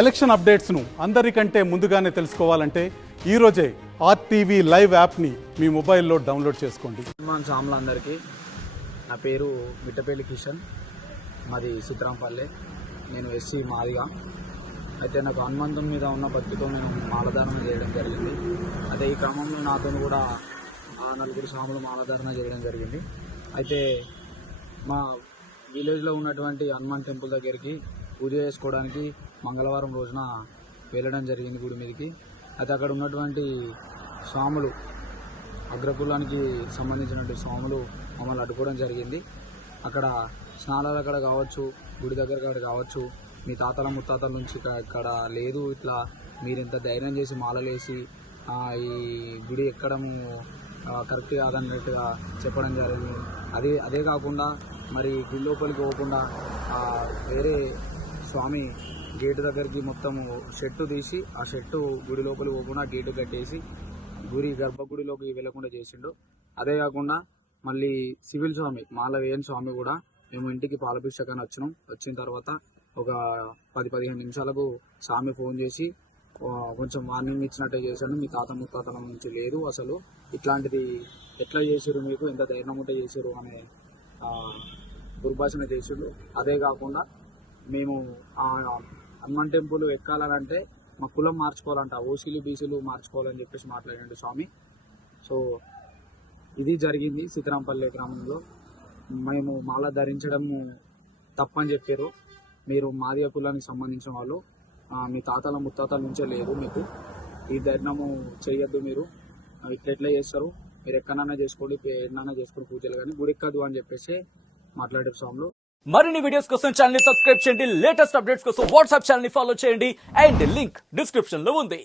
Election అప్డేట్స్ను అందరికంటే ముందుగానే తెలుసుకోవాలంటే ఈరోజే ఆర్టీవీ లైవ్ యాప్ని మీ మొబైల్లో డౌన్లోడ్ చేసుకోండి. సాములందరికీ నా పేరు మిట్టపల్లి కిషన్, మాది సిద్ధరాంపల్లె. నేను ఎస్సీ మాదిగా. అయితే నాకు హనుమంతం మీద ఉన్న భక్తితో నేను మాలధారణ చేయడం జరిగింది. అయితే ఈ క్రమంలో నాతో కూడా నలుగురు స్వాములు మాలధారణ చేయడం జరిగింది. అయితే మా విలేజ్లో ఉన్నటువంటి హనుమాన్ టెంపుల్ దగ్గరికి పూజ చేసుకోవడానికి మంగళవారం రోజున వెళ్ళడం జరిగింది గుడి మీదకి. అయితే అక్కడ ఉన్నటువంటి స్వాములు, అగ్రకులానికి సంబంధించినటువంటి స్వాములు మమ్మల్ని అడ్డుకోవడం జరిగింది. అక్కడ స్నానాలు అక్కడ కావచ్చు, గుడి దగ్గర కాడ కావచ్చు, మీ తాతల ముత్తాతల నుంచి ఇక్కడ లేదు, ఇట్లా మీరు ఇంత ధైర్యం చేసి మాలలేసి ఈ గుడి ఎక్కడము కరెక్ట్ కాదన్నట్టుగా చెప్పడం జరిగింది. అదే కాకుండా మరి గుడి లోపలికి పోకుండా వేరే స్వామి గేటు దగ్గరికి మొత్తము షెట్టు తీసి ఆ షెట్టు గుడి లోపలికి పోకుండా గేటు కట్టేసి గుడి గర్భగుడిలోకి వెళ్లకుండా చేసిండు. అదే కాకుండా మళ్ళీ సివిల్ స్వామి మాలవేయన్ స్వామి కూడా మేము ఇంటికి పాలభిషేకాన్ని వచ్చిన తర్వాత ఒక 10-15 నిమిషాలకు స్వామి ఫోన్ చేసి కొంచెం వార్నింగ్ ఇచ్చినట్టే చేశాను. మీ తాత ముత్తాతల నుంచి లేదు, అసలు ఇట్లాంటిది ఎట్లా చేసారు, మీకు ఎంత ధైర్యం ఉంటే చేసారు అనే దుర్భాషణ చేసిండు. అదే కాకుండా మేము హనుమాన్ టెంపుల్ ఎక్కాలంటే మా కులం మార్చుకోవాలంట, ఓసీలు బీసీలు మార్చుకోవాలని చెప్పేసి మాట్లాడండి స్వామి. సో ఇది జరిగింది సీతారాంపల్లె గ్రామంలో. మేము మాల ధరించడము తప్పని చెప్పారు. మీరు మాదిగ కులానికి సంబంధించిన వాళ్ళు, మీ తాతల ముత్తాతల నుంచే లేదు, మీకు ఈ ధైర్యము చేయొద్దు, మీరు ఎట్లా చేస్తారు, మీరు ఎక్కడన్నా చేసుకోండి, ఎన్నైనా చేసుకోండి పూజలు, కానీ గుడిక్కదు అని చెప్పేసి మాట్లాడారు స్వాములు. మరిన్ని వీడియోస్ కోసం ఛానల్ ని సబ్స్క్రైబ్ చేయండి. లేటెస్ట్ అప్డేట్స్ కోసం వాట్సాప్ ఛానల్ ని ఫాలో చేయండి. అండ్ లింక్ డిస్క్రిప్షన్ లో ఉంది.